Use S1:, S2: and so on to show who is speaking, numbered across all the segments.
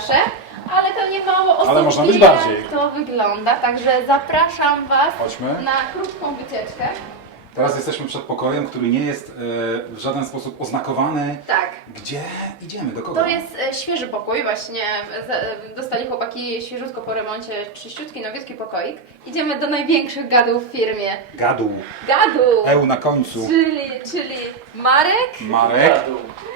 S1: zawsze, ale pewnie mało osób
S2: Ale można być
S1: wie,
S2: bardziej.
S1: jak to wygląda, także zapraszam Was
S2: Chodźmy.
S1: na krótką wycieczkę.
S2: Teraz jesteśmy przed pokojem, który nie jest e, w żaden sposób oznakowany.
S1: Tak,
S2: Gdzie idziemy? Do kogo?
S1: to jest e, świeży pokój, właśnie e, za- e, dostali chłopaki świeżutko po remoncie czyściutki, nowiutki pokoik. Idziemy do największych gadów w firmie.
S2: Gadu.
S1: Gadu!
S2: Eł na końcu.
S1: Czyli, czyli Marek,
S2: Marek.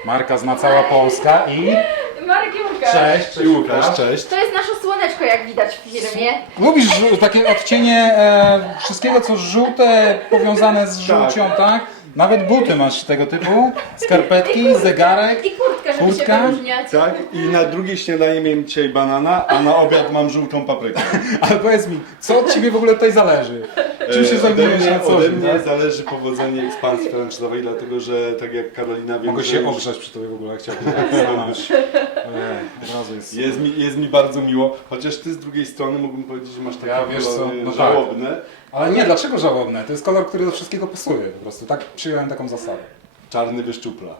S2: Marka zna cała Polska i...
S1: Marek i Łukasz.
S2: Cześć, cześć Łukasz.
S3: cześć.
S1: To jest nasze słoneczko, jak widać w firmie.
S2: Lubisz żół- takie odcienie e, wszystkiego, co żółte, powiązane z żółcią, tak? Nawet buty masz tego typu, skarpetki, zegarek.
S1: I kurtkę, żeby
S2: Kurtka?
S1: się wyróżniać.
S3: Tak, i na drugie śniadanie miałem dzisiaj banana, a na obiad mam żółtą paprykę.
S2: Ale powiedz mi, co od ciebie w ogóle tutaj zależy? Czym się
S3: E, ode
S2: zajmujesz
S3: mnie,
S2: na co
S3: ode
S2: dzień?
S3: mnie
S2: tak?
S3: zależy powodzenie ekspansji franczyzowej, dlatego że tak jak Karolina wiem,
S2: Mogę
S3: że
S2: się
S3: już
S2: ogrzać przy tobie w ogóle, chciałbym tak stanąć. Od razu jest...
S3: Jest mi, jest mi bardzo miło, chociaż ty z drugiej strony mógłbym powiedzieć, że masz takie
S2: Ja, wiesz co,
S3: kolory
S2: no tak.
S3: żałobne.
S2: Ale nie, dlaczego żałobne? To jest kolor, który do wszystkiego pasuje po prostu. Tak przyjąłem taką zasadę.
S3: Czarny wyszczupla.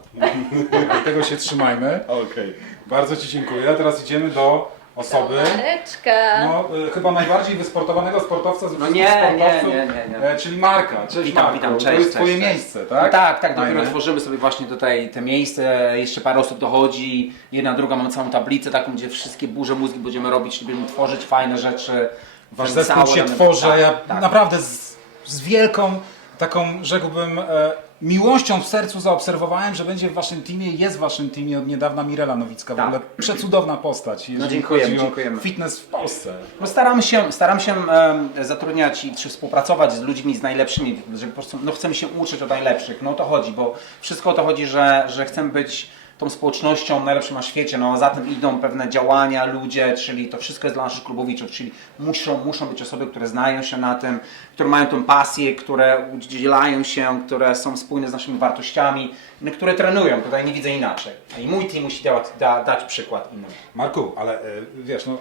S2: Tego się trzymajmy.
S3: Okej.
S2: Bardzo Ci dziękuję. Teraz idziemy do osoby,
S1: Mareczka.
S2: no, y, chyba najbardziej wysportowanego sportowca z
S4: No
S2: wszystkich
S4: nie,
S2: sportowców,
S4: nie, nie, nie, nie.
S2: e, czyli Marka. Cześć
S4: Witam,
S2: Marku.
S4: witam,
S2: To
S4: cześć,
S2: jest
S4: cześć,
S2: Twoje
S4: cześć.
S2: miejsce, tak?
S4: Tak, tak, dopiero
S2: Fajne.
S4: tworzymy sobie właśnie tutaj te miejsce, jeszcze parę osób dochodzi, jedna, druga, mamy całą tablicę taką, gdzie wszystkie burze mózgi będziemy robić, czyli będziemy tworzyć fajne rzeczy.
S2: Wasz zespół się tworzy,
S4: tak,
S2: ja
S4: tak.
S2: naprawdę z, z wielką taką, rzekłbym, e, miłością w sercu zaobserwowałem, że będzie w Waszym teamie, jest w Waszym teamie od niedawna Mirela Nowicka, w
S4: Tak.
S2: ogóle przecudowna postać, jeżeli
S4: dziękujemy,
S2: chodzi o
S4: dziękujemy.
S2: fitness w Polsce.
S4: No staram się, staram się em, zatrudniać i czy współpracować z ludźmi z najlepszymi, że po prostu no, chcemy się uczyć od najlepszych, no o to chodzi, bo wszystko o to chodzi, że, że chcemy być tą społecznością najlepszą na świecie, no za tym idą pewne działania, ludzie, czyli to wszystko jest dla naszych klubowiczów, czyli muszą, muszą być osoby, które znają się na tym, które mają tą pasję, które udzielają się, które są spójne z naszymi wartościami, no, które trenują, tutaj nie widzę inaczej. I mój team musi dać, da, dać przykład innym.
S2: Marku, ale e, wiesz, no, e,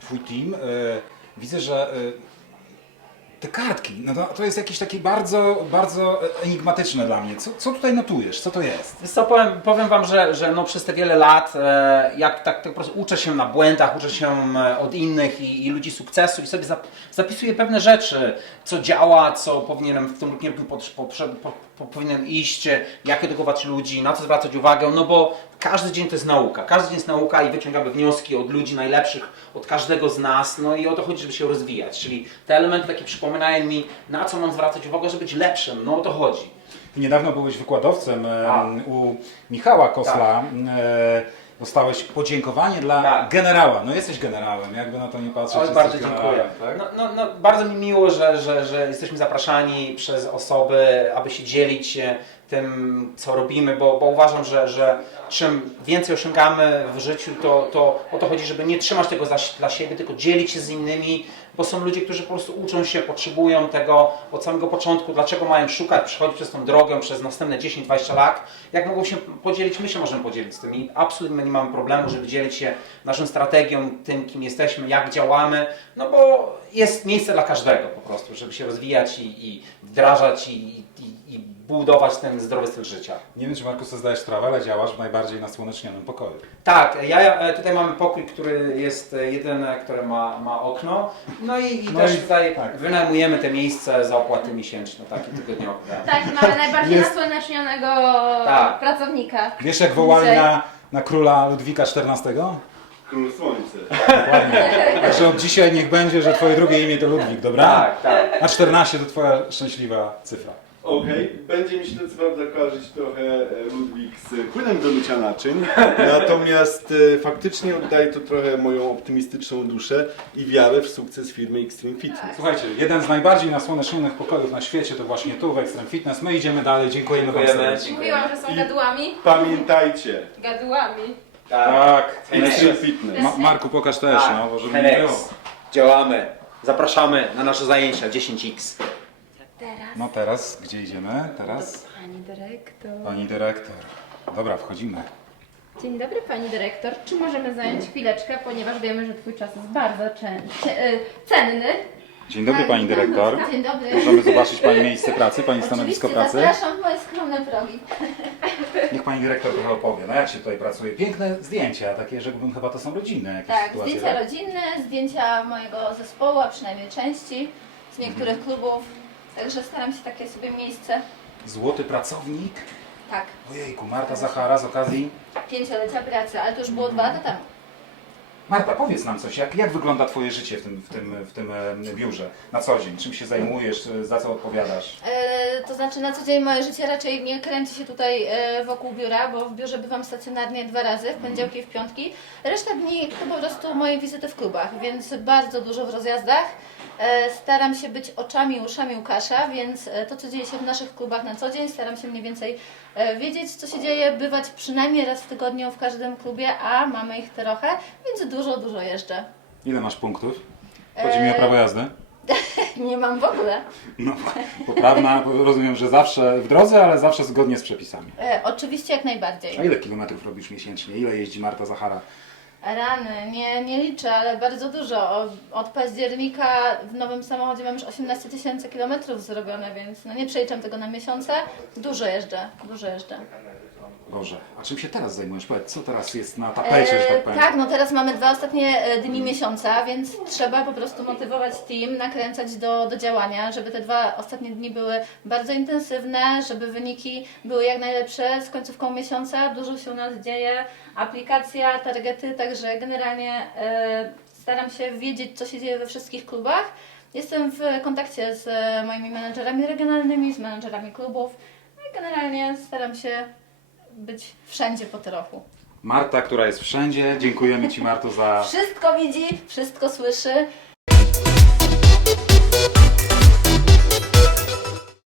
S2: twój team, e, widzę, że te kartki, no to, to jest jakieś takie bardzo, bardzo enigmatyczne dla mnie. Co, co tutaj notujesz? Co to jest?
S4: Wiesz co, powiem, powiem Wam, że, że no przez te wiele lat, e, jak tak, tak po prostu uczę się na błędach, uczę się e, od innych i, i ludzi sukcesu i sobie zap, zapisuję pewne rzeczy, co działa, co powinienem w tym kierunku po, po, po, po, iść, jak edukować ludzi, na co zwracać uwagę, no bo każdy dzień to jest nauka, każdy dzień jest nauka i wyciągamy wnioski od ludzi najlepszych, od każdego z nas, no i o to chodzi, żeby się rozwijać, czyli te elementy takie przypominają mi, na co mam zwracać uwagę, żeby być lepszym, no o to chodzi.
S2: Ty niedawno byłeś wykładowcem
S4: Tak.
S2: u Michała Kosla. E, dostałeś podziękowanie dla
S4: Tak.
S2: generała. No jesteś generałem, jakby na to nie patrzeć.
S4: Oj, bardzo dziękuję.
S2: Tak?
S4: No, no, no, bardzo mi miło, że, że, że jesteśmy zapraszani przez osoby, aby się dzielić e, tym, co robimy, bo, bo uważam, że, że czym więcej osiągamy w życiu, to, to o to chodzi, żeby nie trzymać tego za, dla siebie, tylko dzielić się z innymi, bo są ludzie, którzy po prostu uczą się, potrzebują tego od samego początku, dlaczego mają szukać, przechodzić przez tą drogę przez następne 10-20 lat. Jak mogą się podzielić, my się możemy podzielić z tym i absolutnie nie mamy problemu, żeby dzielić się naszą strategią, tym, kim jesteśmy, jak działamy, no bo jest miejsce dla każdego po prostu, żeby się rozwijać i, i wdrażać i, i, i budować ten zdrowy styl życia.
S2: Nie wiem, czy Marku sobie zdajesz sprawę, ale działasz w najbardziej nasłonecznionym pokoju.
S4: Tak, ja e, tutaj mamy pokój, który jest e, jeden, e, który ma, ma okno. No i, i
S2: No
S4: też
S2: i-
S4: tutaj
S2: tak.
S4: wynajmujemy te miejsce za opłaty miesięczne, takie tygodniowe.
S1: Tak, mamy najbardziej
S2: Jest-
S1: nasłonecznionego
S4: Tak.
S1: pracownika.
S2: Wiesz, jak wołali na, na króla Ludwika XIV?
S3: Król Słońce.
S2: Dokładnie. Także od dzisiaj niech będzie, że twoje drugie imię to Ludwik, dobra?
S4: Tak, tak.
S2: A 14 to twoja szczęśliwa cyfra.
S3: Okej, będzie mi się to co prawda kojarzyć trochę e, Ludwik z płynem do mycia naczyń, natomiast e, faktycznie oddaje to trochę moją optymistyczną duszę i wiarę w sukces firmy Extreme Fitness.
S2: Słuchajcie, jeden z najbardziej nasłonecznionych pokojów na świecie to właśnie tu w Extreme Fitness. My idziemy dalej, dziękujemy, wam
S4: Dziękujemy.
S2: serdecznie.
S1: Mówiłam, że są gadułami.
S3: Pamiętajcie,
S1: Gadułami.
S2: Tak.
S3: Extreme Fitness.
S2: Ma Marku, pokaż też,
S4: Tak.
S2: no, bo żeby nie było.
S4: Działamy. Zapraszamy na nasze zajęcia 10x.
S2: No teraz, gdzie idziemy? Teraz?
S1: pani dyrektor.
S2: Pani dyrektor. Dobra, wchodzimy.
S1: Dzień dobry pani dyrektor. Czy możemy zająć chwileczkę, ponieważ wiemy, że twój czas jest bardzo e, cenny.
S2: Dzień dobry pani dyrektor.
S1: Dzień dobry.
S2: Możemy zobaczyć pani miejsce pracy, pani stanowisko
S1: Oczywiście,
S2: pracy.
S1: zapraszam w moje skromne progi.
S2: Niech pani dyrektor trochę opowie. No jak się tutaj pracuje? Piękne zdjęcia, takie, żebym chyba to są rodzinne jakieś
S1: Tak,
S2: sytuacje.
S1: zdjęcia rodzinne, zdjęcia mojego zespołu, a przynajmniej części z niektórych
S2: Mhm.
S1: klubów. Także staram się takie sobie miejsce.
S2: Złoty pracownik.
S1: Tak,
S2: Ojejku, Marta Zachara z okazji.
S1: pięciolecia pracy, ale to już było dwa lata temu.
S2: Marta, powiedz nam coś, jak, jak wygląda Twoje życie w tym, w, tym, w tym e, biurze na co dzień? Czym się zajmujesz, za co odpowiadasz?
S1: E, to znaczy na co dzień moje życie raczej nie kręci się tutaj e, wokół biura, bo w biurze bywam stacjonarnie dwa razy, w poniedziałki i w piątki. Reszta dni to po prostu moje wizyty w klubach, więc bardzo dużo w rozjazdach. E, staram się być oczami i uszami Łukasza, więc e, to co dzieje się w naszych klubach na co dzień, staram się mniej więcej wiedzieć co się dzieje, bywać przynajmniej raz w tygodniu w każdym klubie, a mamy ich trochę, więc dużo, dużo jeżdżę.
S2: Ile masz punktów? Chodzi mi o prawo jazdy.
S1: Nie mam w ogóle.
S2: No, poprawna, rozumiem, że zawsze w drodze, ale zawsze zgodnie z przepisami.
S1: E, oczywiście jak najbardziej.
S2: A ile kilometrów robisz miesięcznie? Ile jeździ Marta Zachara?
S1: Rany, nie, nie liczę, ale bardzo dużo. Od października w nowym samochodzie mam już 18 tysięcy kilometrów zrobione, więc no nie przeliczam tego na miesiące. Dużo jeżdżę, dużo jeżdżę.
S2: Boże, a czym się teraz zajmujesz? Powiedz, co teraz jest na tapecie, że tak powiem?
S1: tak, no teraz mamy dwa ostatnie e, dni miesiąca, więc trzeba po prostu motywować team, nakręcać do, do działania, żeby te dwa ostatnie dni były bardzo intensywne, żeby wyniki były jak najlepsze z końcówką miesiąca. Dużo się u nas dzieje, aplikacja, targety, także generalnie e, staram się wiedzieć, co się dzieje we wszystkich klubach. Jestem w kontakcie z e, moimi menedżerami regionalnymi, z menedżerami klubów. No i generalnie staram się być wszędzie po trochu.
S2: Marta, która jest wszędzie. Dziękujemy Ci Marto za
S1: Wszystko widzi, wszystko słyszy.